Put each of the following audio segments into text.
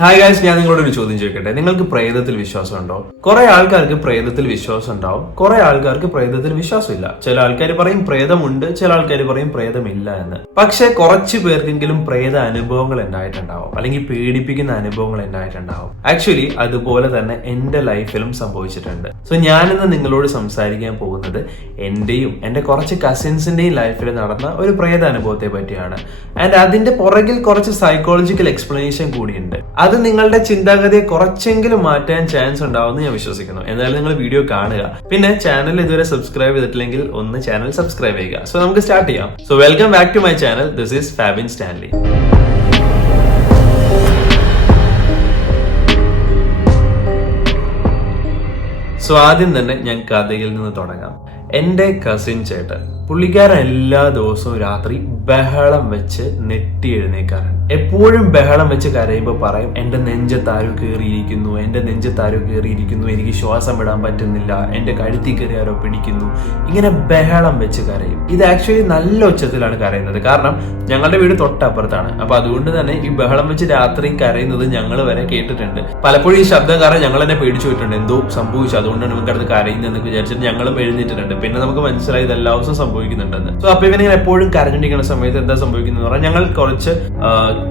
Hi guys ഞാൻ നിങ്ങളോട് ഒരു ചോദ്യം ചോദിക്കട്ടെ? നിങ്ങൾക്ക് പ്രേതത്തിൽ വിശ്വാസം ഉണ്ടോ കുറെ ആൾക്കാർക്ക് പ്രേതത്തിൽ വിശ്വാസം ഉണ്ടാവും കുറെ ആൾക്കാർക്ക് പ്രേതത്തിൽ വിശ്വാസമില്ല. ചില ആൾക്കാർ പറയും പ്രേതമുണ്ട് ചില ആൾക്കാർ പറയും പ്രേതമില്ല എന്ന്. പക്ഷെ കുറച്ച് പേർക്കെങ്കിലും പ്രേത അനുഭവങ്ങൾ ഉണ്ടായിട്ടുണ്ടാവും. അല്ലെങ്കിൽ പേടിപ്പിക്കുന്ന അനുഭവങ്ങൾ ഉണ്ടായിട്ടുണ്ടാവും. ആക്ച്വലി അതുപോലെ തന്നെ എന്റെ ലൈഫിലും സംഭവിച്ചിട്ടുണ്ട്. സോ ഞാനിന്ന് നിങ്ങളോട് സംസാരിക്കാൻ പോകുന്നത് എന്റെയും എന്റെ കുറച്ച് കസിൻസിന്റെയും ലൈഫിൽ നടന്ന ഒരു പ്രേത അനുഭവത്തെ പറ്റിയാണ്. ആൻഡ് അതിന്റെ പുറകിൽ കുറച്ച് സൈക്കോളജിക്കൽ എക്സ്പ്ലനേഷൻ കൂടിയുണ്ട്. അത് നിങ്ങളുടെ ചിന്താഗതിയെ കുറച്ചെങ്കിലും മാറ്റാൻ ചാൻസ് ഉണ്ടാവുമെന്ന് ഞാൻ വിശ്വസിക്കുന്നു. എന്തായാലും നിങ്ങൾ വീഡിയോ കാണുക. പിന്നെ ചാനൽ ഇതുവരെ സബ്സ്ക്രൈബ് ചെയ്തിട്ടില്ലെങ്കിൽ ഒന്ന് ചാനൽ സബ്സ്ക്രൈബ് ചെയ്യുക. സോ നമുക്ക് സ്റ്റാർട്ട് ചെയ്യാം. So welcome back to my channel this is Fabin Stanley so ആദ്യം തന്നെ ഞാൻ കഥയിൽ നിന്ന് തുടങ്ങാം. എന്റെ കസിൻ ചേട്ടൻ. പുള്ളിക്കാരൻ എല്ലാ ദിവസവും രാത്രി ബഹളം വെച്ച് നെട്ടി എഴുന്നേക്കാറുണ്ട്. എപ്പോഴും ബഹളം വെച്ച് കരയുമ്പോൾ പറയും എന്റെ നെഞ്ചത്ത് ആരോ കയറിയിരിക്കുന്നു എന്റെ നെഞ്ചത്ത് ആരോ കയറിയിരിക്കുന്നു എനിക്ക് ശ്വാസം വിടാൻ പറ്റുന്നില്ല എന്റെ കഴുത്തി കയറി ആരോ പിടിക്കുന്നു. ഇങ്ങനെ ബഹളം വെച്ച് കരയും. ഇത് ആക്ച്വലി നല്ല ഉച്ചത്തിലാണ് കരയുന്നത്. കാരണം ഞങ്ങളുടെ വീട് തൊട്ടപ്പുറത്താണ്. അപ്പൊ അതുകൊണ്ട് തന്നെ ഈ ബഹളം വെച്ച് രാത്രി കരയുന്നത് ഞങ്ങൾ വരെ കേട്ടിട്ടുണ്ട്. പലപ്പോഴും ഈ ശബ്ദം കാരണം ഞങ്ങൾ തന്നെ പേടിച്ചു പോയിട്ടുണ്ട്. എന്തോ സംഭവിച്ചു അതുകൊണ്ടാണ് നമുക്ക് കരയുന്നതെന്ന് വിചാരിച്ചിട്ട് ഞങ്ങളും എഴുന്നേറ്റിട്ടുണ്ട്. പിന്നെ നമുക്ക് മനസ്സിലായി എല്ലാ ദിവസവും സംഭവിക്കുന്നുണ്ടെന്ന്. സോ അപ്പൊ ഇവനിങ്ങനെ എപ്പോഴും കരഞ്ഞിരിക്കുന്ന സമയത്ത് എന്താ സംഭവിക്കുന്നത് പറഞ്ഞാൽ ഞങ്ങൾ കുറച്ച്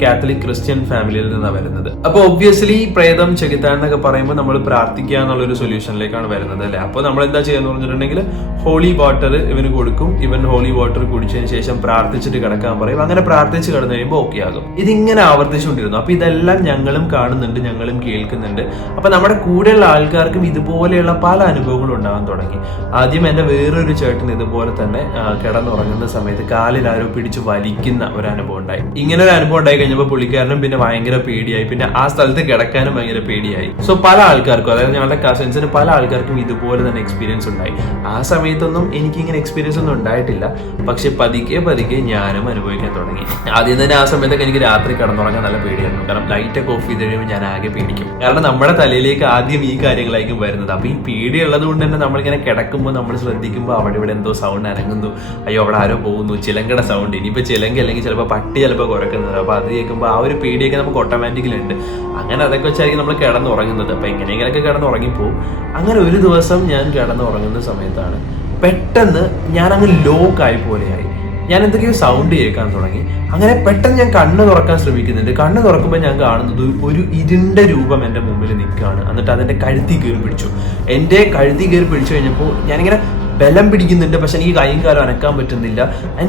കാത്തലിക് ക്രിസ്ത്യൻ ഫാമിലിയിൽ നിന്നാണ് വരുന്നത്. അപ്പൊ ഒബ്വിയസ്ലി പ്രേതം ചെകുത്താൻ എന്നൊക്കെ പറയുമ്പോൾ നമ്മൾ പ്രാർത്ഥിക്കുക എന്നുള്ള ഒരു സൊല്യൂഷനിലേക്കാണ് വരുന്നത് അല്ലെ? അപ്പൊ നമ്മൾ എന്താ ചെയ്യാന്ന് പറഞ്ഞിട്ടുണ്ടെങ്കിൽ ഹോളി വാട്ടർ ഇവന് കൊടുക്കും. ഇവൻ ഹോളി വാട്ടർ കുടിച്ചതിന് ശേഷം പ്രാർത്ഥിച്ചിട്ട് കിടക്കാൻ പറയും. അങ്ങനെ പ്രാർത്ഥിച്ച് കിടന്നു കഴിയുമ്പോൾ ഓക്കെ ആകും. ഇതിങ്ങനെ ആവർത്തിച്ചുകൊണ്ടിരുന്നു. അപ്പൊ ഇതെല്ലാം ഞങ്ങളും കാണുന്നുണ്ട് ഞങ്ങളും കേൾക്കുന്നുണ്ട്. അപ്പൊ നമ്മുടെ കൂടെയുള്ള ആൾക്കാർക്കും ഇതുപോലെയുള്ള പല അനുഭവങ്ങളും ഉണ്ടാകാൻ തുടങ്ങി. ആദ്യം എന്റെ വേറൊരു ചേട്ടൻ ഇതുപോലെ തന്നെ കിടന്നുറങ്ങുന്ന സമയത്ത് കാലിൽ ആരോ പിടിച്ച് വലിക്കുന്ന ഒരു അനുഭവം ഉണ്ടായി. ഇങ്ങനെ ഒരു അനുഭവം ഉണ്ടായി കഴിഞ്ഞപ്പോൾ പുള്ളിക്കാരനും പിന്നെ ഭയങ്കര പേടിയായി. പിന്നെ ആ സ്ഥലത്ത് കിടക്കാനും ഭയങ്കര പേടിയായി. സോ പല ആൾക്കാർക്കും അതായത് ഞങ്ങളുടെ കസിൻസിന് പല ആൾക്കാർക്കും ഇതുപോലെ തന്നെ എക്സ്പീരിയൻസ് ഉണ്ടായി. ആ സമയത്തൊന്നും എനിക്ക് ഇങ്ങനെ എക്സ്പീരിയൻസ് ഒന്നും ഉണ്ടായിട്ടില്ല. പക്ഷെ പതുക്കെ പതുക്കെ ഞാനും അനുഭവിക്കാൻ തുടങ്ങി. ആദ്യം തന്നെ ആ സമയത്തൊക്കെ എനിക്ക് രാത്രി കിടന്നുറങ്ങാൻ നല്ല പേടിയായിരുന്നു. കാരണം ലൈറ്റൊക്കെ ഓഫ് ചെയ്ത് കഴിയുമ്പോൾ ഞാൻ ആകെ പേടിക്കും. കാരണം നമ്മുടെ തലയിലേക്ക് ആദ്യം ഈ കാര്യങ്ങളായിരിക്കും വരുന്നത്. അപ്പൊ ഈ പേടിയുള്ളത് കൊണ്ട് തന്നെ നമ്മളിങ്ങനെ കിടക്കുമ്പോൾ നമ്മൾ ശ്രദ്ധിക്കുമ്പോൾ അവിടെ ഇവിടെ എന്തോ സൗണ്ട് അനങ്ങുന്നു. അയ്യോ അവിടെ ആരോ പോകുന്നു. ചിലങ്കയുടെ സൗണ്ട് ഇനിയിപ്പോൾ ചിലങ്ക അല്ലെങ്കിൽ ചിലപ്പോൾ പട്ടി ചിലപ്പോൾ കുരക്കുന്നത് അപ്പോൾ അത് കേൾക്കുമ്പോൾ ആ ഒരു പേടിയൊക്കെ നമുക്ക് ഓട്ടോമാറ്റിക്കലി ഉണ്ട്. അങ്ങനെ അതൊക്കെ വെച്ചായിരിക്കും നമ്മൾ കിടന്നുറങ്ങുന്നത്. അപ്പോൾ എങ്ങനെയെങ്കിലൊക്കെ കിടന്നുറങ്ങിപ്പോവും. അങ്ങനെ ഒരു ദിവസം ഞാൻ കിടന്നുറങ്ങുന്ന സമയത്താണ് പെട്ടെന്ന് ഞാൻ അങ്ങ് ലോക്കായി പോലെയായി. ഞാൻ എന്തൊക്കെയോ സൗണ്ട് കേൾക്കാൻ തുടങ്ങി. അങ്ങനെ പെട്ടെന്ന് ഞാൻ കണ്ണ് തുറക്കാൻ ശ്രമിക്കുന്നുണ്ട്. കണ്ണ് തുറക്കുമ്പോൾ ഞാൻ കാണുന്നത് ഒരു ഇരുണ്ട രൂപം എന്റെ മുമ്പിൽ നിൽക്കുകയാണ്. എന്നിട്ട് അതെന്റെ കഴുത്തി കയറി പിടിച്ചു. എന്റെ കഴുത്തി കയറി പിടിച്ചു കഴിഞ്ഞപ്പോൾ ഞാനിങ്ങനെ ബലം പിടിക്കുന്നുണ്ട് പക്ഷെ എനിക്ക് കൈയും കാലം അനക്കാൻ പറ്റുന്നില്ല.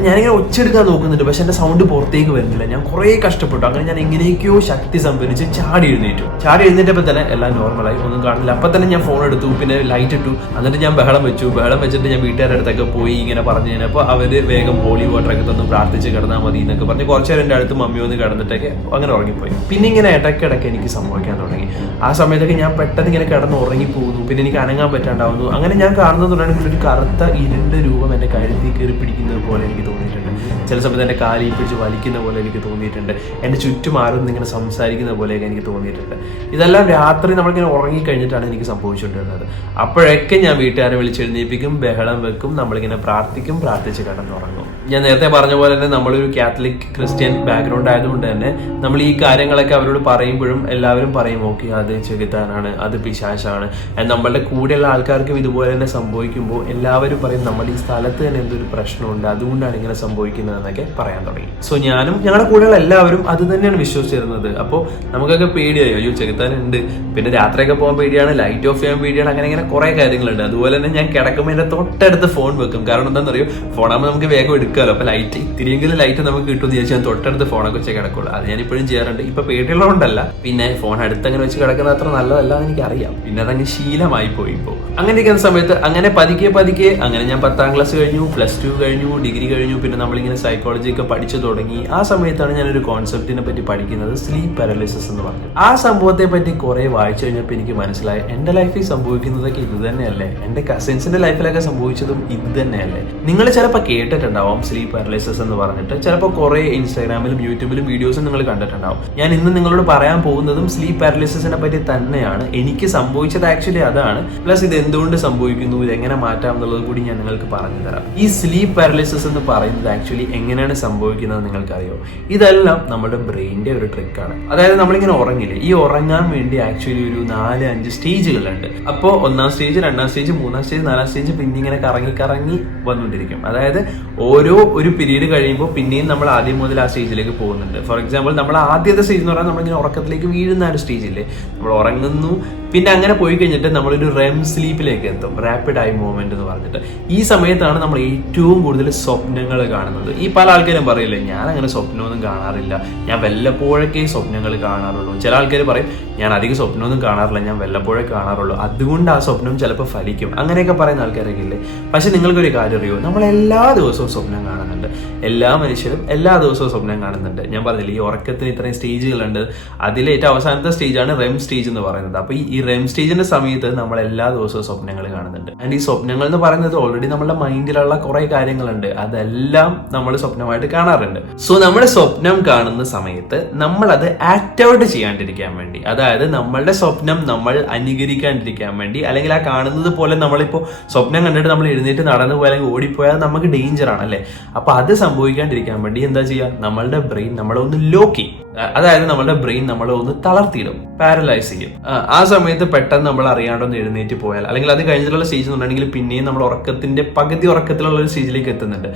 ഞാനിങ്ങനെ ഒച്ചെടുക്കാൻ നോക്കുന്നുണ്ട് പക്ഷെ എന്റെ സൗണ്ട് പുറത്തേക്ക് വരുന്നില്ല. ഞാൻ കുറേ കഷ്ടപ്പെട്ടു. അങ്ങനെ ഞാൻ എങ്ങനെയൊക്കെയോ ശക്തി സംഭരിച്ച് ചാടി എഴുന്നേറ്റു. ചാടി എഴുന്നേറ്റപ്പോൾ തന്നെ എല്ലാം നോർമലായി ഒന്നും കാണുന്നില്ല. അപ്പം തന്നെ ഞാൻ ഫോൺ എടുത്തു പിന്നെ ലൈറ്റ് ഇട്ടു. എന്നിട്ട് ഞാൻ ബഹളം വെച്ചു. ബഹളം വെച്ചിട്ട് ഞാൻ വീട്ടുകാരുടെ അടുത്തൊക്കെ പോയി ഇങ്ങനെ പറഞ്ഞു കഴിഞ്ഞപ്പോൾ അവർ വേഗം ഹോളി വാട്ടറൊക്കെ തന്നു പ്രാർത്ഥിച്ച് കിടന്നാൽ മതി എന്നൊക്കെ പറഞ്ഞ് കുറച്ച് നേരം എന്റെ അടുത്ത് മമ്മി ഒന്ന് കിടന്നിട്ടൊക്കെ അങ്ങനെ ഉറങ്ങിപ്പോയി. പിന്നെ ഇങ്ങനെ ഇടയ്ക്കിടയ്ക്ക് എനിക്ക് സംഭവിക്കാൻ തുടങ്ങി. ആ സമയത്തൊക്കെ ഞാൻ പെട്ടെന്ന് ഇങ്ങനെ കിടന്ന് ഉറങ്ങി പോകുന്നു പിന്നെ എനിക്ക് അനങ്ങാൻ പറ്റാണ്ടാവുന്നു. അങ്ങനെ ഞാൻ കാണുന്നത് തുടങ്ങി ഒരു കറുത്ത ഇരുണ്ട രൂപം എന്റെ കഴുത്തിൽ കയറി പിടിക്കുന്നത് പോലെ എനിക്ക് തോന്നിയിട്ടുണ്ട്. ചില സമയത്ത് എന്റെ കാലിൽ പിടിച്ച് വലിക്കുന്ന പോലെ എനിക്ക് തോന്നിയിട്ടുണ്ട്. എന്റെ ചുറ്റും ആരും ഇങ്ങനെ സംസാരിക്കുന്ന പോലെയൊക്കെ എനിക്ക് തോന്നിയിട്ടുണ്ട്. ഇതെല്ലാം രാത്രി നമ്മളിങ്ങനെ ഉറങ്ങിക്കഴിഞ്ഞിട്ടാണ് എനിക്ക് സംഭവിച്ചുകൊണ്ടിരുന്നത്. അപ്പോഴൊക്കെ ഞാൻ വീട്ടുകാരെ വിളിച്ചെഴുന്നേൽപ്പിക്കും ബഹളം വെക്കും നമ്മളിങ്ങനെ പ്രാർത്ഥിക്കും പ്രാർത്ഥിച്ച് കിടന്നുറങ്ങും. ഞാൻ നേരത്തെ പറഞ്ഞ പോലെ തന്നെ നമ്മളൊരു കാത്തലിക് ക്രിസ്ത്യൻ ബാക്ക്ഗ്രൗണ്ട് ആയതുകൊണ്ട് തന്നെ നമ്മൾ ഈ കാര്യങ്ങളൊക്കെ അവരോട് പറയുമ്പോഴും എല്ലാവരും പറയും ഓക്കെ അത് ചെകുത്താനാണ് അത് പിശാശാണ്. നമ്മളുടെ കൂടെയുള്ള ആൾക്കാർക്കും ഇതുപോലെ തന്നെ സംഭവിക്കുമ്പോൾ എല്ലാവരും പറയും നമ്മൾ ഈ സ്ഥലത്ത് തന്നെ എന്തൊരു പ്രശ്നമുണ്ട് അതുകൊണ്ടാണ് ഇങ്ങനെ സംഭവിക്കുന്നത് എന്നൊക്കെ പറയാൻ തുടങ്ങി. സോ ഞാനും ഞങ്ങളുടെ കൂടെയുള്ള എല്ലാവരും അത് തന്നെയാണ് വിശ്വസിച്ചിരുന്നത്. അപ്പോൾ നമുക്കൊക്കെ പേടിയായി അയ്യോ ചെകുത്താനുണ്ട്. പിന്നെ രാത്രിയൊക്കെ പോകാൻ പേടിയാണ് ലൈറ്റ് ഓഫ് ചെയ്യാൻ പേടിയാണ് അങ്ങനെ ഇങ്ങനെ കുറെ കാര്യങ്ങളുണ്ട്. അതുപോലെ തന്നെ ഞാൻ കിടക്കുമ്പോൾ എന്റെ തൊട്ടടുത്ത് ഫോൺ വെക്കും. കാരണം എന്താണെന്നറിയോ? ഫോണാകുമ്പോൾ നമുക്ക് വേഗം എടുക്കാമല്ലോ അപ്പൊ ലൈറ്റ് ഇത്തിരിയെങ്കിലും ലൈറ്റ് നമുക്ക് കിട്ടുമെന്ന് വിചാരിച്ചാൽ ഞാൻ തൊട്ടടുത്ത് ഫോണൊക്കെ വെച്ച് കിടക്കുള്ളൂ. അത് ഞാൻ ഇപ്പോഴും ചെയ്യാറുണ്ട്. ഇപ്പൊ പേടിയുള്ളതുകൊണ്ടല്ല. പിന്നെ ഫോൺ അടുത്ത് അങ്ങനെ വെച്ച് കിടക്കുന്ന അത്ര നല്ലതല്ല എന്ന് എനിക്കറിയാം. പിന്നെ അതങ്ങ് ശീലമായി പോയി ഇപ്പോൾ അങ്ങനെ ഇരിക്കുന്ന സമയത്ത് അങ്ങനെ പതുക്കെ പതുക്കെ അങ്ങനെ ഞാൻ പത്താം ക്ലാസ് കഴിഞ്ഞു പ്ലസ് ടു കഴിഞ്ഞു ഡിഗ്രി കഴിഞ്ഞു. പിന്നെ നമ്മളിങ്ങനെ സൈക്കോളജി ഒക്കെ പഠിച്ചു തുടങ്ങി. ആ സമയത്താണ് ഞാൻ ഒരു കോൺസെപ്റ്റിനെ പറ്റി പഠിക്കുന്നത് സ്ലീപ്പ് പാരലിസിസ് എന്ന് പറഞ്ഞു ആ സംഭവത്തെ പറ്റി കുറെ വായിച്ചു കഴിഞ്ഞപ്പോൾ എനിക്ക് മനസ്സിലായി എന്റെ ലൈഫിൽ സംഭവിക്കുന്നതൊക്കെ ഇത് തന്നെയല്ലേ? എന്റെ കസിൻസിന്റെ ലൈഫിലൊക്കെ സംഭവിച്ചതും ഇത് തന്നെയല്ലേ? നിങ്ങൾ ചിലപ്പോൾ കേട്ടിട്ടുണ്ടാവും സ്ലീപ്പ് പാരലൈസസ് എന്ന് പറഞ്ഞിട്ട് ചിലപ്പോൾ കുറേ ഇൻസ്റ്റാഗ്രാമിലും യൂട്യൂബിലും വീഡിയോസും നിങ്ങൾ കണ്ടിട്ടുണ്ടാവും. ഞാൻ ഇന്ന് നിങ്ങളോട് പറയാൻ പോകുന്നതും സ്ലീപ്പ് പാരലൈസിസിനെ പറ്റി തന്നെയാണ്. എനിക്ക് സംഭവിച്ചത് ആക്ച്വലി അതാണ്. പ്ലസ് ഇത് എന്തുകൊണ്ട് സംഭവിക്കുന്നു? ഇത് എങ്ങനെ മാറ്റാം എന്നുള്ളത് കൂടി ഞാൻ നിങ്ങൾക്ക് പറഞ്ഞു തരാം. ഈ സ്ലീപ്പ് പാരലൈസിസ് എന്ന് പറയുന്നത് ആക്ച്വലി എങ്ങനെയാണ് സംഭവിക്കുന്നത് നിങ്ങൾക്കറിയോ? ഇതെല്ലാം നമ്മുടെ ബ്രെയിനിന്റെ ഒരു ട്രിക്കാണ് അതായത് നമ്മളിങ്ങനെ ഉറങ്ങില്ലേ? ഈ ഉറങ്ങാൻ വേണ്ടി ആക്ച്വലി ഒരു നാല് അഞ്ച് സ്റ്റേജുകളുണ്ട് അപ്പോൾ ഒന്നാം സ്റ്റേജ് രണ്ടാം സ്റ്റേജ് മൂന്നാം സ്റ്റേജ് നാലാം സ്റ്റേജ് പിന്നെ ഇങ്ങനെ കറങ്ങി കറങ്ങി വന്നുകൊണ്ടിരിക്കും. അതായത് ഓരോ ഒരു പീരീഡ് കഴിയുമ്പോൾ പിന്നെയും നമ്മൾ ആദ്യം മുതൽ ആ സ്റ്റേജിലേക്ക് പോകുന്നുണ്ട്. ഫോർ എക്സാമ്പിൾ നമ്മൾ ആദ്യത്തെ സ്റ്റേജ് എന്ന് പറഞ്ഞാൽ നമ്മളിങ്ങനെ ഉറക്കത്തിലേക്ക് വീഴുന്ന ഒരു സ്റ്റേജില്ലേ നമ്മൾ ഉറങ്ങുന്നു. പിന്നെ അങ്ങനെ പോയി കഴിഞ്ഞിട്ട് നമ്മളൊരു റെം സ്ലീപ്പിലേക്ക് എത്തും. റാപ്പിഡ് ഐ മൂവ്മെന്റ് എന്ന് പറഞ്ഞിട്ട്. ഈ സമയത്താണ് നമ്മൾ ഏറ്റവും കൂടുതൽ സ്വപ്നങ്ങൾ കാണുന്നത്. ഈ പല ആൾക്കാരും പറയില്ലേ ഞാൻ അങ്ങനെ സ്വപ്നമൊന്നും കാണാറില്ല. ഞാൻ വല്ലപ്പോഴൊക്കെ സ്വപ്നങ്ങൾ കാണാറുള്ളൂ. ചില ആൾക്കാർ പറയും ഞാൻ അധികം സ്വപ്നമൊന്നും കാണാറില്ല. ഞാൻ വല്ലപ്പോഴേ കാണാറുള്ളൂ. അതുകൊണ്ട് ആ സ്വപ്നം ചിലപ്പോൾ ഫലിക്കും. അങ്ങനെയൊക്കെ പറയുന്ന ആൾക്കാരൊക്കെ ഇല്ലേ? പക്ഷെ നിങ്ങൾക്കൊരു കാര്യം അറിയോ? നമ്മൾ എല്ലാ ദിവസവും സ്വപ്നം കാണുന്നുണ്ട്. എല്ലാ മനുഷ്യരും എല്ലാ ദിവസവും സ്വപ്നം കാണുന്നുണ്ട്. ഞാൻ പറഞ്ഞില്ലേ ഈ ഉറക്കത്തിന് ഇത്രയും സ്റ്റേജുകളുണ്ട്. അതിലെ ഏറ്റവും അവസാനത്തെ സ്റ്റേജാണ് റെം സ്റ്റേജ് എന്ന് പറയുന്നത്. അപ്പൊ ഈ റെം സ്റ്റേജിന്റെ സമയത്ത് നമ്മൾ എല്ലാ ദിവസവും സ്വപ്നങ്ങൾ കാണുന്നുണ്ട്. ആൻഡ് ഈ സ്വപ്നങ്ങൾ എന്ന് പറയുന്നത് ഓൾറെഡി നമ്മുടെ മൈൻഡിലുള്ള കുറെ കാര്യങ്ങളുണ്ട്. അതെല്ലാം നമ്മൾ സ്വപ്നമായിട്ട് കാണാറുണ്ട്. സോ നമ്മുടെ സ്വപ്നം കാണുന്ന സമയത്ത് നമ്മൾ അത് ആക്ട് ഔട്ട് ചെയ്യാണ്ടിരിക്കാൻ വേണ്ടി അതായത് നമ്മളുടെ സ്വപ്നം നമ്മൾ അനുകരിക്കാണ്ടിരിക്കാൻ വേണ്ടി അല്ലെങ്കിൽ ആ കാണുന്നത് പോലെ നമ്മളിപ്പോ സ്വപ്നം കണ്ടിട്ട് നമ്മൾ എഴുന്നേറ്റ് നടന്നു പോയാൽ ഓടിപ്പോയാൽ നമുക്ക് ഡേഞ്ചർ ആണ് അല്ലേ? അപ്പൊ അത് സംഭവിക്കാണ്ടിരിക്കാൻ വേണ്ടി എന്താ ചെയ്യുക നമ്മളുടെ ബ്രെയിൻ നമ്മളെ ഒന്ന് ലോക്ക് ചെയ്യും. അതായത് നമ്മുടെ ബ്രെയിൻ നമ്മളെ ഒന്ന് തളർത്തിയിടും പാരലൈസ് ചെയ്യും. ആ സമയത്ത് പെട്ടെന്ന് നമ്മൾ അറിയാണ്ടൊന്ന് എഴുന്നേറ്റ് പോയാൽ അല്ലെങ്കിൽ അത് കഴിഞ്ഞിട്ടുള്ള സ്റ്റേജ് എന്നുണ്ടെങ്കിൽ പിന്നെയും നമ്മൾ ഉറക്കത്തിന്റെ പകുതി ഉറക്കത്തിലുള്ള ഒരു സ്റ്റേജിലേക്ക് എത്തുന്നുണ്ട്.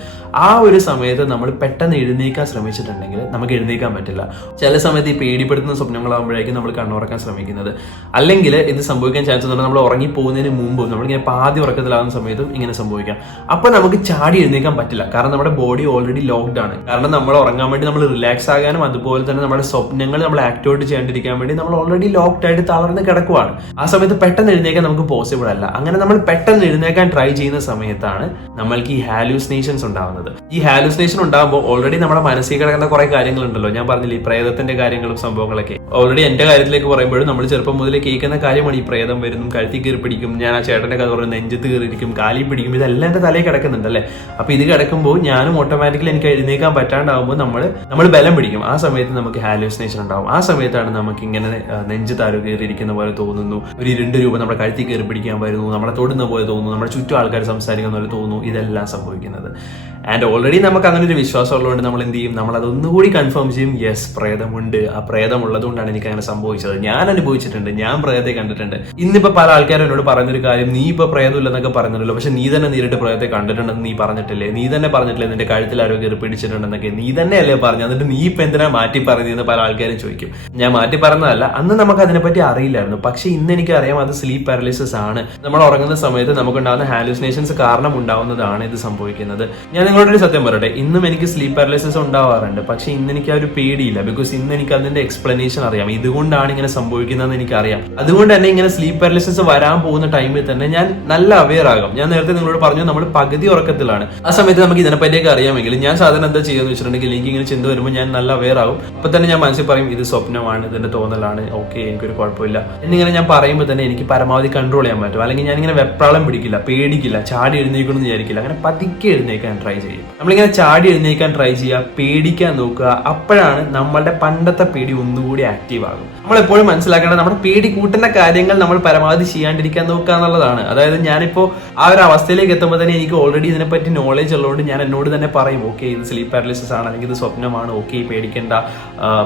ആ ഒരു സമയത്ത് നമ്മൾ പെട്ടെന്ന് എഴുന്നേക്കാൻ ശ്രമിച്ചിട്ടുണ്ടെങ്കിൽ നമുക്ക് എഴുന്നേക്കാൻ പറ്റില്ല. ചില സമയത്ത് ഈ പേടിപ്പെടുത്തുന്ന സ്വപ്നങ്ങളാകുമ്പോഴേക്കും നമ്മൾ കണ്ണുറക്കാൻ ശ്രമിക്കുന്നത്. അല്ലെങ്കിൽ ഇത് സംഭവിക്കാൻ ചാൻസ് ഉണ്ട് നമ്മൾ ഉറങ്ങി പോകുന്നതിന് മുമ്പ് നമ്മളിങ്ങനെ പാതി ഉറക്കത്തിലാകുന്ന സമയത്തും ഇങ്ങനെ സംഭവിക്കാം. അപ്പോൾ നമുക്ക് ചാടി എഴുന്നേക്കാൻ പറ്റില്ല. കാരണം നമ്മുടെ ബോഡി ഓൾറെഡി ലോക്ക്ഡ് ആണ്. കാരണം നമ്മൾ ഉറങ്ങാൻ വേണ്ടി നമ്മൾ റിലാക്സ് ആകാനും അതുപോലെ തന്നെ നമ്മുടെ സ്വപ്നങ്ങൾ നമ്മൾ ആക്ടിവേറ്റ് ചെയ്യാണ്ടിരിക്കാൻ വേണ്ടി. നമ്മൾ ഓൾറെഡി ലോക്ക്ഡ് ആയിട്ട് തളർന്ന് കിടക്കുവാണ്. ആ സമയത്ത് പെട്ടെന്ന് എഴുന്നേക്കാൻ നമുക്ക് പോസിബിൾ അല്ല. അങ്ങനെ നമ്മൾ പെട്ടെന്ന് എഴുന്നേക്കാൻ ട്രൈ ചെയ്യുന്ന സമയത്താണ് നമ്മൾക്ക് ഈ ഹാലൂസിനേഷൻസ് ഉണ്ടാവുന്നത്. ഈ ഹാലൂസിനേഷൻ ഉണ്ടാകുമ്പോൾ ഓൾറെഡി നമ്മുടെ മനസ്സിൽ കിടക്കുന്ന കുറെ കാര്യങ്ങളുണ്ടല്ലോ. ഞാൻ പറഞ്ഞില്ല ഈ പ്രേതത്തിന്റെ കാര്യങ്ങളും സംഭവങ്ങളൊക്കെ. ഓൾറെഡി എന്റെ കാര്യത്തിലേക്ക് പറയുമ്പോഴും നമ്മൾ ചെറുപ്പം മുതൽ കേൾക്കുന്ന കാര്യമാണ് ഈ പ്രേതം വരുന്നു കഴുത്തി കയറി പിടിക്കും ഞാൻ ആ ചേട്ടന്റെ കഥ പറയുന്നത് നെഞ്ചത്ത് കയറിയിരിക്കും കാലിൽ പിടിക്കും ഇതെല്ലാം എന്റെ തലയിൽ കിടക്കുന്നുണ്ട് അല്ലേ? അപ്പൊ ഇത് കിടക്കുമ്പോൾ ഞാനും ഓട്ടോമാറ്റിക്കലി എനിക്ക് എഴുന്നേക്കാൻ പറ്റാണ്ടാവുമ്പോൾ നമ്മൾ നമ്മൾ ബലം പിടിക്കും. ആ സമയത്ത് നമുക്ക് ഹാലൂസിനേഷൻ ഉണ്ടാവും. ആ സമയത്താണ് നമുക്ക് ഇങ്ങനെ നെഞ്ച് താരു കയറിയിരിക്കുന്ന പോലെ തോന്നുന്നു. ഒരു ഇരുണ്ട് രൂപ നമ്മുടെ കഴുത്തി കയറി പിടിക്കാൻ വരുന്നു. നമ്മളെ തൊടുന്ന പോലെ തോന്നുന്നു. നമ്മുടെ ചുറ്റും ആൾക്കാർ സംസാരിക്കുന്ന പോലെ തോന്നുന്നു. ഇതെല്ലാം സംഭവിക്കുന്നത്. ആൻഡ് ഓൾറെഡി നമുക്ക് അങ്ങനെ ഒരു വിശ്വാസം ഉള്ളതുകൊണ്ട് നമ്മൾ എന്ത് ചെയ്യും? നമ്മൾ അതൊന്നുകൂടി കൺഫേം ചെയ്യും. യെസ് പ്രേതമുണ്ട്. ആ പ്രേതം ഉള്ളതുകൊണ്ടാണ് എനിക്ക് അങ്ങനെ സംഭവിച്ചത്. ഞാൻ അനുഭവിച്ചിട്ടുണ്ട്. ഞാൻ പ്രേതത്തെ കണ്ടിട്ടുണ്ട്. ഇന്നിപ്പോ പല ആൾക്കാരും എന്നോട് പറയുന്നൊരു കാര്യം നീ ഇപ്പൊ പ്രേതമില്ലെന്നൊക്കെ പറഞ്ഞല്ലോ പക്ഷെ നീ തന്നെ നേരിട്ട് പ്രേതത്തെ കണ്ടിട്ടുണ്ടെന്ന് നീ പറഞ്ഞിട്ടില്ലേ? നീ തന്നെ പറഞ്ഞിട്ടില്ലേ? നിന്റെ കഴുത്തിൽ ആരോ കയറി പിടിച്ചിട്ടുണ്ടെന്നൊക്കെ. നീ തന്നെയല്ലേ പറഞ്ഞു എന്നിട്ട് നീ ഇപ്പൊ എന്തിനാ മാറ്റി പറഞ്ഞതെന്ന് പല ആൾക്കാരും ചോദിക്കും. ഞാൻ മാറ്റി പറഞ്ഞതല്ല അന്ന് നമുക്ക് അതിനെപ്പറ്റി അറിയില്ലായിരുന്നു. പക്ഷെ ഇന്ന് എനിക്ക് അറിയാം അത് സ്ലീപ്പ് പാരലിസിസ് ആണ്. നമ്മൾ ഉറങ്ങുന്ന സമയത്ത് നമുക്കുണ്ടാകുന്ന ഹാലുസിനേഷൻസ് കാരണം ഉണ്ടാവുന്നതാണ് ഇത് സംഭവിക്കുന്നത്. ഞാൻ നിങ്ങളോട് ഒരു സത്യം പറയട്ടെ ഇന്നും എനിക്ക് സ്ലീപ്പ് പാരലിസിസ് ഉണ്ടാവാറുണ്ട്. പക്ഷെ ഇന്ന് എനിക്ക് ആ ഒരു പേടിയില്ല. ബിക്കോസ് ഇന്ന് എനിക്ക് അതിന്റെ എക്സ്പ്ലനേഷൻ അറിയാം. ഇതുകൊണ്ടാണ് ഇങ്ങനെ സംഭവിക്കുന്നതെന്ന് എനിക്കറിയാം. അതുകൊണ്ട് തന്നെ ഇങ്ങനെ സ്ലീപ്പ് പാരലിസിസ് വരാൻ പോകുന്ന ടൈമിൽ തന്നെ ഞാൻ നല്ല അവെയർ ആകും. ഞാൻ നേരത്തെ നിങ്ങളോട് പറഞ്ഞു നമ്മൾ പകുതി ഉറക്കത്തിലാണ്. ആ സമയത്ത് നമുക്ക് ഇതിനെപ്പറ്റിയൊക്കെ അറിയാമെങ്കിൽ ഞാൻ സാധാരണ എന്താ ചെയ്യുന്നത് വെച്ചിട്ടുണ്ടെങ്കിൽ എനിക്ക് ഇങ്ങനെ ചിന്ത വരുമ്പോൾ ഞാൻ നല്ല അവെയർ ആകും. അപ്പൊ തന്നെ ഞാൻ മനസ്സിൽ പറയും ഇത് സ്വപ്നമാണ് ഇതിന്റെ തോന്നലാണ് ഓക്കെ എനിക്കൊരു കുഴപ്പമില്ല. എന്നിങ്ങനെ ഞാൻ പറയുമ്പോൾ തന്നെ എനിക്ക് പരമാവധി കൺട്രോൾ ചെയ്യാൻ പറ്റും. അല്ലെങ്കിൽ ഞാൻ ഇങ്ങനെ വെപ്രാളം പിടിക്കില്ല പേടിക്കില്ല ചാടി എഴുന്നേക്കണമെന്ന് വിചാരിക്കില്ല. അങ്ങനെ പതുക്കെ എഴുന്നേക്കാൻ ട്രൈ ചെയ്യും. നമ്മളിങ്ങനെ ചാടി എഴുന്നേക്കാൻ ട്രൈ ചെയ്യുക പേടിക്കാൻ നോക്കുക അപ്പോഴാണ് നമ്മളുടെ പണ്ടത്തെ പേടി ഒന്നുകൂടി ആക്റ്റീവ് ആകും. നമ്മൾ എപ്പോഴും മനസ്സിലാക്കേണ്ടത് നമ്മുടെ പേടി കൂട്ടുന്ന കാര്യങ്ങൾ നമ്മൾ പരമാവധി ചെയ്യാണ്ടിരിക്കാൻ നോക്കുക എന്നുള്ളതാണ്. അതായത് ഞാനിപ്പോ ആ ഒരു അവസ്ഥയിലേക്ക് എത്തുമ്പോൾ തന്നെ എനിക്ക് ഓൾറെഡി ഇതിനെപ്പറ്റി നോളേജ് ഉള്ളതുകൊണ്ട് ഞാൻ എന്നോട് തന്നെ പറയും ഓക്കെ ഇത് സ്ലീപ്പ് പാരലിസിസ് ആണ് അല്ലെങ്കിൽ ഇത് സ്വപ്നമാണ് ഓക്കെ പേടിക്കേണ്ട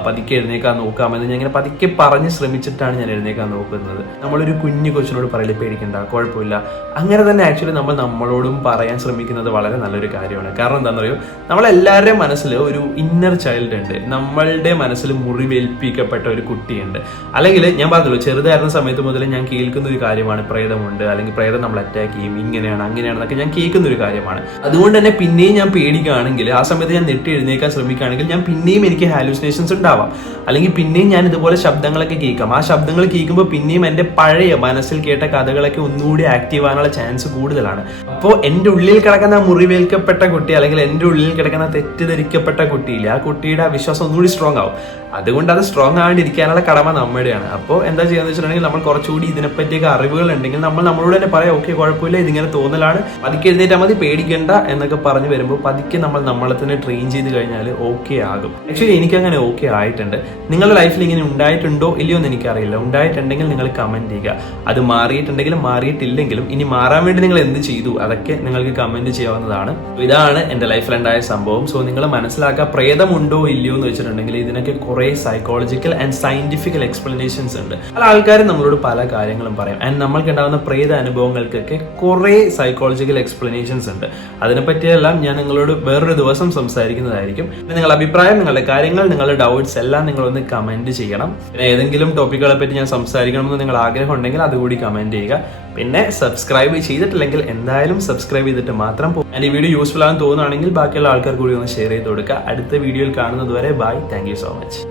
പതുക്കെ എഴുന്നേക്കാൻ നോക്കാമെന്ന് ഞാൻ ഇങ്ങനെ പതുക്കെ പറഞ്ഞ് ശ്രമിച്ചിട്ടാണ് ഞാൻ എഴുന്നേക്കാൻ നോക്കുന്നത്. നമ്മളൊരു കുഞ്ഞു കൊച്ചിനോട് പറയില്ല പേടിക്കണ്ട കുഴപ്പമില്ല. അങ്ങനെ തന്നെ ആക്ച്വലി നമ്മൾ നമ്മളോടും പറയാൻ ശ്രമിക്കുന്നത് വളരെ നല്ലൊരു കാര്യമാണ്. കാരണം എന്താണെന്ന് എന്താണെന്നറിയോ? നമ്മളെല്ലാവരുടെയും മനസ്സിൽ ഒരു ഇന്നർ ചൈൽഡ് ഉണ്ട്. നമ്മളുടെ മനസ്സിൽ മുറിവേൽപ്പിക്കപ്പെട്ട ഒരു കുട്ടിയുണ്ട്. അല്ലെങ്കിൽ ഞാൻ പറഞ്ഞല്ലോ ചെറുതായിരുന്ന സമയത്ത് മുതൽ ഞാൻ കേൾക്കുന്ന ഒരു കാര്യമാണ് പ്രേതമുണ്ട് അല്ലെങ്കിൽ പ്രേതം നമ്മൾ അറ്റാക്ക് ചെയ്യും ഇങ്ങനെയാണ് അങ്ങനെയാണെന്നൊക്കെ ഞാൻ കേൾക്കുന്ന ഒരു കാര്യമാണ്. അതുകൊണ്ട് തന്നെ പിന്നെയും ഞാൻ പേടിക്കുകയാണെങ്കിൽ ആ സമയത്ത് ഞാൻ നെട്ടി എഴുന്നേക്കാൻ ശ്രമിക്കുകയാണെങ്കിൽ ഞാൻ പിന്നെയും എനിക്ക് ഹാലൂസിനേഷൻസ് ഉണ്ടാവാം. അല്ലെങ്കിൽ പിന്നെയും ഞാൻ ഇതുപോലെ ശബ്ദങ്ങളൊക്കെ കേൾക്കാം. ആ ശബ്ദങ്ങൾ കേൾക്കുമ്പോൾ പിന്നെയും എന്റെ പഴയ മനസ്സിൽ കേട്ട കഥകളൊക്കെ ഒന്നുകൂടി ആക്റ്റീവ് ആകാനുള്ള ചാൻസ് കൂടുതലാണ്. അപ്പോൾ എന്റെ ഉള്ളിൽ കിടക്കുന്ന മുറിവേൽക്കപ്പെട്ട കുട്ടി അല്ലെങ്കിൽ എന്റെ ഉള്ളിൽ കിടക്കുന്ന തെറ്റിദ്ധരിക്കപ്പെട്ട കുട്ടിയില്ല ആ കുട്ടിയുടെ ആ വിശ്വാസം ഒന്നുകൂടി സ്ട്രോങ് ആവും. അതുകൊണ്ട് അത് സ്ട്രോങ് ആവാണ്ടിരിക്കാനുള്ള കടമ നമ്മുടെയാണ്. അപ്പോൾ എന്താ ചെയ്യാന്ന് വെച്ചിട്ടുണ്ടെങ്കിൽ നമ്മൾ കുറച്ചുകൂടി ഇതിനെപ്പറ്റിയൊക്കെ അറിവുകൾ ഉണ്ടെങ്കിൽ നമ്മൾ നമ്മളോട് തന്നെ പറയാം ഓക്കെ കുഴപ്പമില്ല ഇതിങ്ങനെ തോന്നലാണ്. പതുക്കെ എഴുന്നേറ്റാൽ മതി പേടിക്കണ്ട എന്നൊക്കെ പറഞ്ഞു വരുമ്പോൾ പതുക്കെ നമ്മൾ നമ്മളെ തന്നെ ട്രെയിൻ ചെയ്ത് കഴിഞ്ഞാൽ ഓക്കെ ആകും. ആക്ച്വലി എനിക്ക് അങ്ങനെ ഓക്കെ ആയിട്ടുണ്ട്. നിങ്ങളുടെ ലൈഫിൽ ഇങ്ങനെ ഉണ്ടായിട്ടുണ്ടോ ഇല്ലയോ എന്ന് എനിക്കറിയില്ല. ഉണ്ടായിട്ടുണ്ടെങ്കിൽ നിങ്ങൾ കമന്റ് ചെയ്യുക. അത് മാറിയിട്ടുണ്ടെങ്കിലും മാറിയിട്ടില്ലെങ്കിലും ഇനി മാറാൻ വേണ്ടി നിങ്ങൾ എന്ത് ചെയ്തു? അതൊക്കെ നിങ്ങൾക്ക് കമന്റ് ചെയ്യാവുന്നതാണ്. ഇതാണ് എന്റെ ലൈഫിൽ ഉണ്ടായ സംഭവം. സോ നിങ്ങൾ മനസ്സിലാക്കുക പ്രേതമുണ്ടോ ഇല്ലയോ എന്ന് വെച്ചിട്ടുണ്ടെങ്കിൽ ഇതിനൊക്കെ കുറെ സൈക്കോളജിക്കൽ ആൻഡ് സയന്റിഫിക്കൽ എക്സ്പ്ലനേഷൻസ് ഉണ്ട്. പല ആൾക്കാരും നമ്മളോട് പല കാര്യങ്ങളും പറയും. ആൻഡ് നമ്മൾക്ക് ഉണ്ടാകുന്ന പ്രേത അനുഭവങ്ങൾക്കൊക്കെ കുറെ സൈക്കോളജിക്കൽ എക്സ്പ്ലനേഷൻസ് ഉണ്ട്. അതിനെപ്പറ്റിയെല്ലാം ഞാൻ നിങ്ങളോട് വേറൊരു ദിവസം സംസാരിക്കുന്നതായിരിക്കും. നിങ്ങളുടെ അഭിപ്രായം നിങ്ങളുടെ കാര്യങ്ങൾ നിങ്ങളുടെ ഡൗട്ട്സ് എല്ലാം നിങ്ങളൊന്ന് കമന്റ് ചെയ്യണം. ഏതെങ്കിലും ടോപ്പിക്കുകളെ പറ്റി ഞാൻ സംസാരിക്കണമെന്ന് നിങ്ങൾ ആഗ്രഹം ഉണ്ടെങ്കിൽ അതുകൂടി കമന്റ് ചെയ്യുക. പിന്നെ സബ്സ്ക്രൈബ് ചെയ്തിട്ടില്ലെങ്കിൽ എന്തായാലും സബ്സ്ക്രൈബ് ചെയ്തിട്ട് മാത്രം പോകും ആൻഡ് ഈ വീഡിയോ യൂസ്ഫുൾ ആണെന്ന് തോന്നുകയാണെങ്കിൽ ബാക്കിയുള്ള ആൾക്കാർ കൂടി ഒന്ന് ഷെയർ ചെയ്ത് കൊടുക്കുക. അടുത്ത വീഡിയോയിൽ കാണുന്നത് വരെ ബൈ താങ്ക് സോ മച്ച്